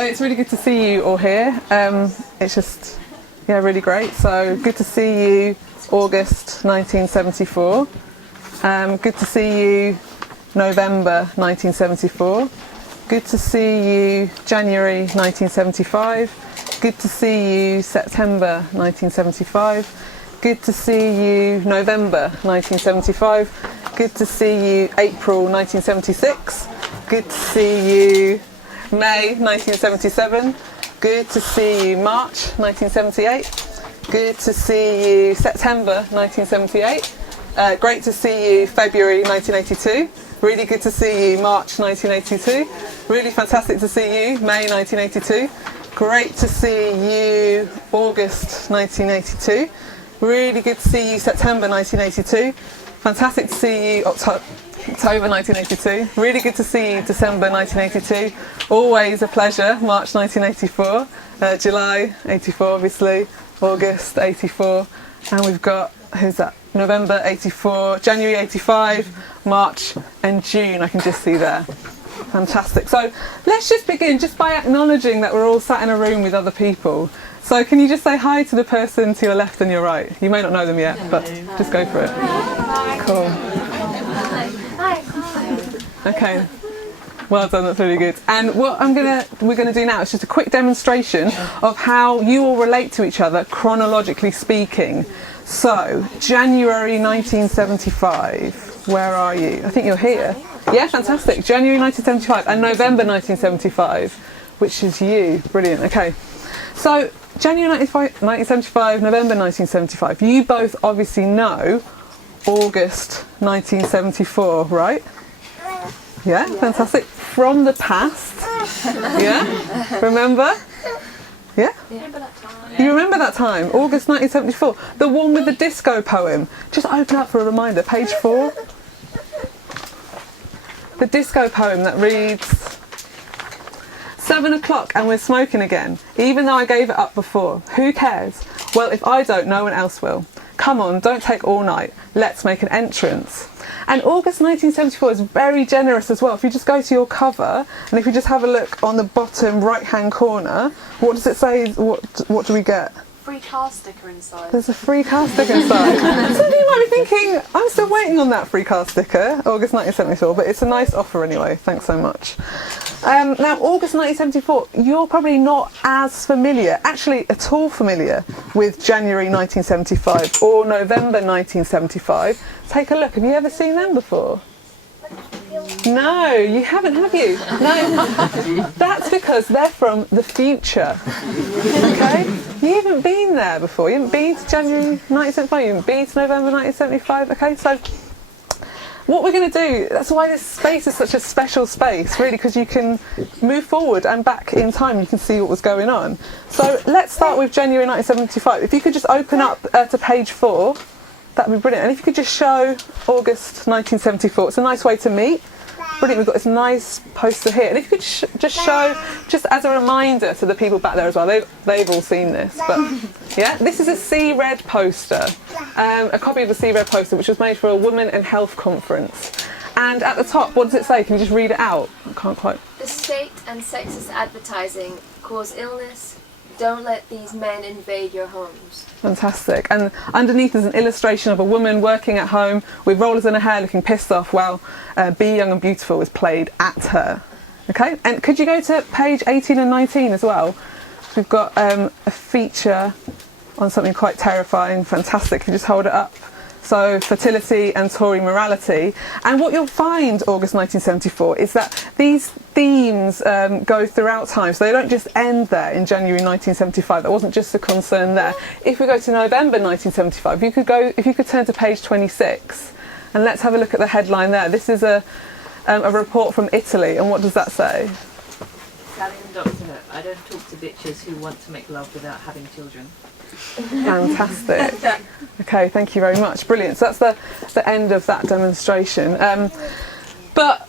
It's really good to see you all here. It's just, really great. So good to see you, August 1974. Good to see you, November 1974. Good to see you, January 1975. Good to see you, September 1975. Good to see you, November 1975. Good to see you, April 1976. Good to see you, May 1977. Good to see you, March 1978. Good to see you, September 1978. Great to see you, February 1982. Really good to see you, March 1982. Really fantastic to see you, May 1982. Great to see you, August 1982. Really good to see you, September 1982. Fantastic to see you, October 1982. Really good to see you, December 1982. Always a pleasure, March 1984. July 84, obviously. August 84. And we've got, who's that? November 84, January 85, March and June, I can just see there. Fantastic. So let's just begin just by acknowledging that we're all sat in a room with other people. So can you just say hi to the person to your left and your right? You may not know them yet, but just go for it. Cool. Okay. Well done, that's really good. And what we're gonna do now is just a quick demonstration of how you all relate to each other, chronologically speaking. So, January 1975, where are you? I think you're here. Yeah, fantastic. January 1975 and November 1975, which is you. Brilliant, okay. So, January 1975, November 1975. You both obviously know August 1974, right? Yeah, fantastic. From the past. Yeah? Remember? Yeah? Remember that time? You remember that time? August 1974. The one with the disco poem. Just open up for a reminder. Page 4. The disco poem that reads 7 o'clock and we're smoking again. Even though I gave it up before. Who cares? Well, if I don't, no one else will. Come on, don't take all night. Let's make an entrance. And August 1974 is very generous as well. If you just go to your cover, and if you just have a look on the bottom right-hand corner, what does it say? What do we get? Free car sticker inside. There's a free car sticker inside. Some of you might be thinking, I'm still waiting on that free car sticker, August 1974, but it's a nice offer anyway. Thanks so much. Now, August 1974, you're probably not as familiar, actually at all familiar, with January 1975 or November 1975. Take a look. Have you ever seen them before? No, you haven't, have you? No. That's because they're from the future. Okay? You haven't been there before. You haven't been to January 1975. You haven't been to November 1975. Okay, so what we're going to do, that's why this space is such a special space, really, because you can move forward and back in time. You can see what was going on. So let's start with January 1975. If you could just open up to page 4. That'd be brilliant. And if you could just show August 1974, it's a nice way to meet. Brilliant, we've got this nice poster here. And if you could just show, just as a reminder to the people back there as well, they've all seen this. But yeah, this is a See Red poster, a copy of the See Red poster, which was made for a Women and Health conference. And at the top, what does it say? Can you just read it out? I can't quite. The state and sexist advertising cause illness. Don't let these men invade your homes. Fantastic. And underneath is an illustration of a woman working at home with rollers in her hair looking pissed off while Be Young and Beautiful is played at her. Okay, and could you go to page 18 and 19 as well? We've got a feature on something quite terrifying. Fantastic. Can you just hold it up? So, fertility and Tory morality. And what you'll find, August 1974, is that these themes go throughout time. So they don't just end there in January 1975. That wasn't just a concern there. If we go to November 1975, if you could turn to page 26, and let's have a look at the headline there. This is a report from Italy, and what does that say? Italian doctor, I don't talk to bitches who want to make love without having children. Fantastic. Okay, thank you very much. Brilliant. So that's the end of that demonstration. But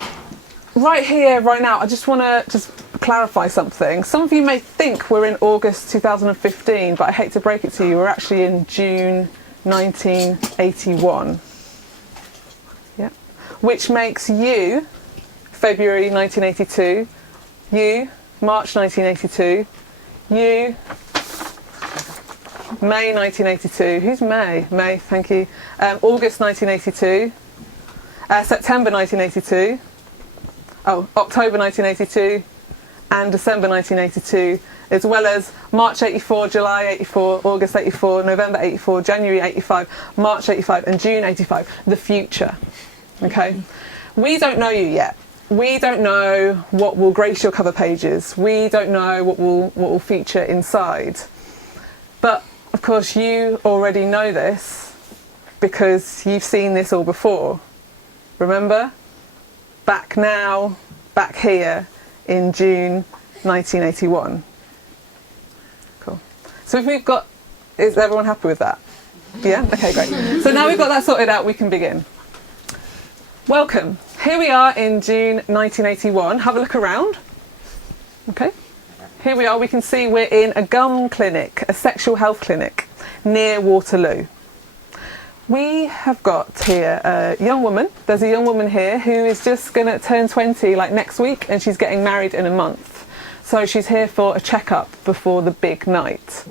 right here, right now, I just want to just clarify something. Some of you may think we're in August 2015, but I hate to break it to you, we're actually in June 1981. Yeah. Which makes you February 1982, you March 1982. You, May 1982. Who's May? May, thank you. August 1982. September 1982. Oh, October 1982. And December 1982. As well as March 84, July 84, August 84, November 84, January 85, March 85 and June 85. The future. Okay? We don't know you yet. We don't know what will grace your cover pages. We don't know what will feature inside. But of course you already know this because you've seen this all before. Remember? Back now, back here in June 1981. Cool. So if we've got, is everyone happy with that? Yeah? Okay, great. So now we've got that sorted out, we can begin. Welcome. Here we are in June 1981. Have a look around. Okay. Here we are. We can see we're in a gum clinic, a sexual health clinic near Waterloo. We have got here a young woman. There's a young woman here who is just going to turn 20 like next week, and she's getting married in a month. So she's here for a checkup before the big night.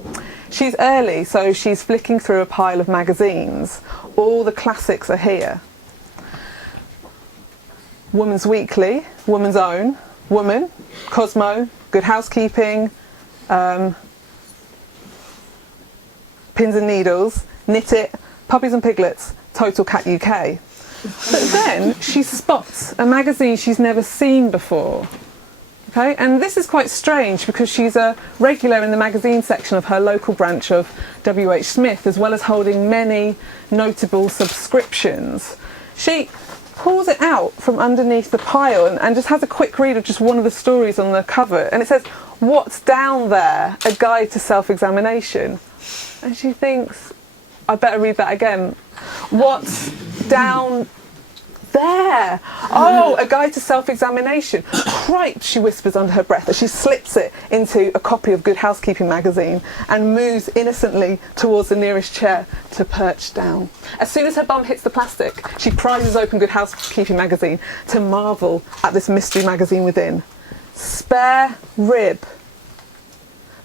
She's early, so she's flicking through a pile of magazines. All the classics are here. Woman's Weekly, Woman's Own, Woman, Cosmo, Good Housekeeping, Pins and Needles, Knit It, Puppies and Piglets, Total Cat UK. But then she spots a magazine she's never seen before. Okay, and this is quite strange because she's a regular in the magazine section of her local branch of WH Smith, as well as holding many notable subscriptions. She pulls it out from underneath the pile and just has a quick read of just one of the stories on the cover, and it says, "What's down there? A guide to self-examination." And she thinks, I better read that again. What's down there? Oh, a guide to self-examination. Cripe, she whispers under her breath as she slips it into a copy of Good Housekeeping magazine and moves innocently towards the nearest chair to perch down. As soon as her bum hits the plastic, she prizes open Good Housekeeping magazine to marvel at this mystery magazine within. Spare rib.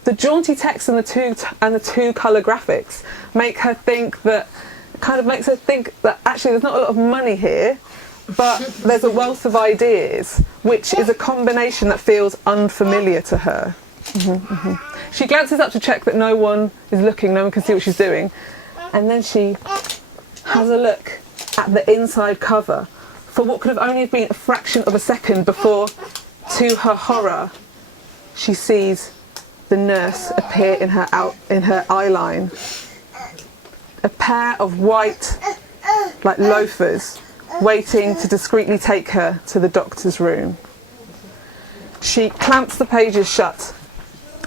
The jaunty text and the two colour graphics makes her think that actually there's not a lot of money here, but there's a wealth of ideas, which is a combination that feels unfamiliar to her. She glances up to check that no one is looking, no one can see what she's doing, and then she has a look at the inside cover for what could have only been a fraction of a second before, to her horror, she sees the nurse appear in her eye line. A pair of white, like loafers, waiting to discreetly take her to the doctor's room. She clamps the pages shut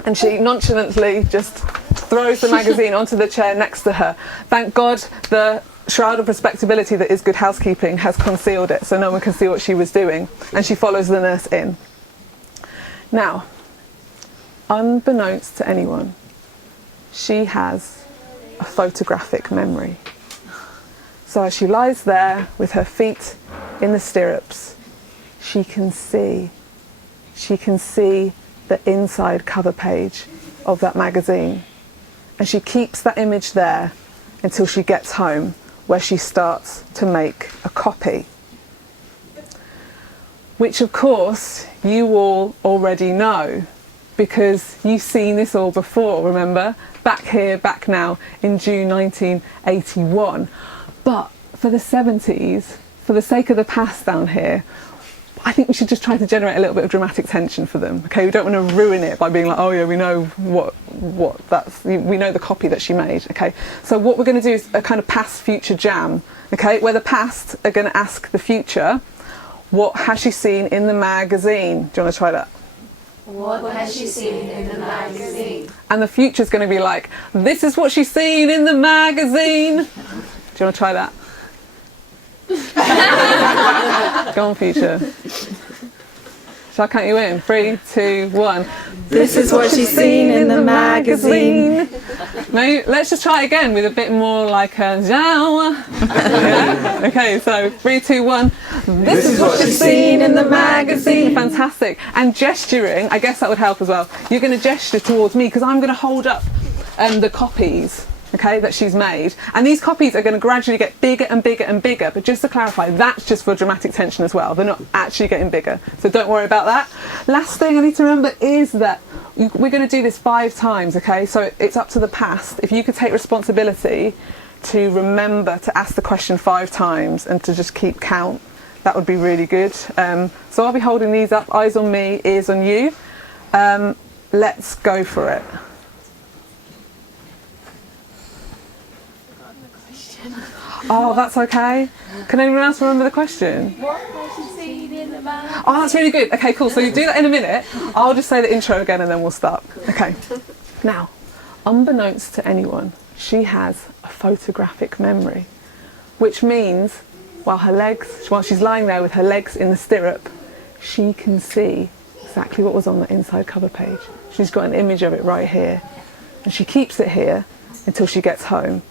and she nonchalantly just throws the magazine onto the chair next to her. Thank God the shroud of respectability that is Good Housekeeping has concealed it so no one can see what she was doing, and she follows the nurse in. Now, unbeknownst to anyone, she has a photographic memory. So as she lies there with her feet in the stirrups, she can see the inside cover page of that magazine. And she keeps that image there until she gets home, where she starts to make a copy. Which of course you all already know, because you've seen this all before, remember? Back here, back now, in June 1981. But for the 70s, for the sake of the past down here, I think we should just try to generate a little bit of dramatic tension for them. Okay, we don't want to ruin it by being like, oh yeah, we know we know the copy that she made. Okay, so what we're going to do is a kind of past-future jam. Okay, where the past are going to ask the future, what has she seen in the magazine? Do you want to try that? What has she seen in the magazine? And the future's going to be like, this is what she's seen in the magazine. Do you want to try that? Go on, future. Shall I count you in? 3, 2, 1. This is what she's seen in the magazine. Maybe, let's just try it again with a bit more like a yeah. Okay, so 3, 2, 1. This is what you've seen in the magazine. Fantastic. And gesturing, I guess that would help as well. You're going to gesture towards me because I'm going to hold up the copies, okay, that she's made. And these copies are going to gradually get bigger and bigger and bigger. But just to clarify, that's just for dramatic tension as well. They're not actually getting bigger. So don't worry about that. Last thing I need to remember is that we're going to do this 5 times, okay? So it's up to the past. If you could take responsibility to remember to ask the question 5 times and to just keep count, that would be really good. So I'll be holding these up, eyes on me, ears on you. Let's go for it. Oh, that's okay. Can anyone else remember the question? What has she seen in the magazine? Oh, that's really good. Okay, cool. So you do that in a minute. I'll just say the intro again and then we'll start. Okay. Now, unbeknownst to anyone, she has a photographic memory, which means while she's lying there with her legs in the stirrup, she can see exactly what was on the inside cover page. She's got an image of it right here. And she keeps it here until she gets home,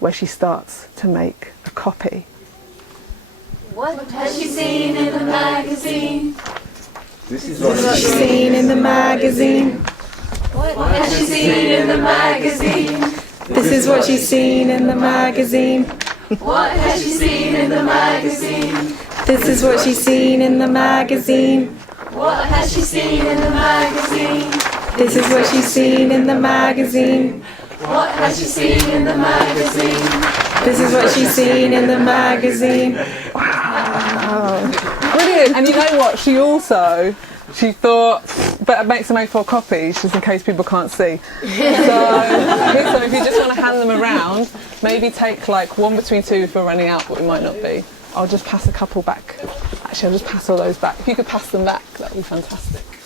where she starts to make a copy. What has she seen in the magazine? This is what she's seen in the magazine. What has she seen in the magazine? This is what she's seen in the magazine. What has she seen in the magazine? This is what she's seen in the magazine. What has she seen in the magazine? This is what she's seen in the magazine. What has she seen in the magazine? This is what she's seen in the magazine. Brilliant. And you know what? She thought, better make some A4 copies just in case people can't see. So if you just want to hand them around, maybe take like 1 between 2 if we're running out, but we might not be. I'll just pass a couple back. Actually, I'll just pass all those back. If you could pass them back, that would be fantastic.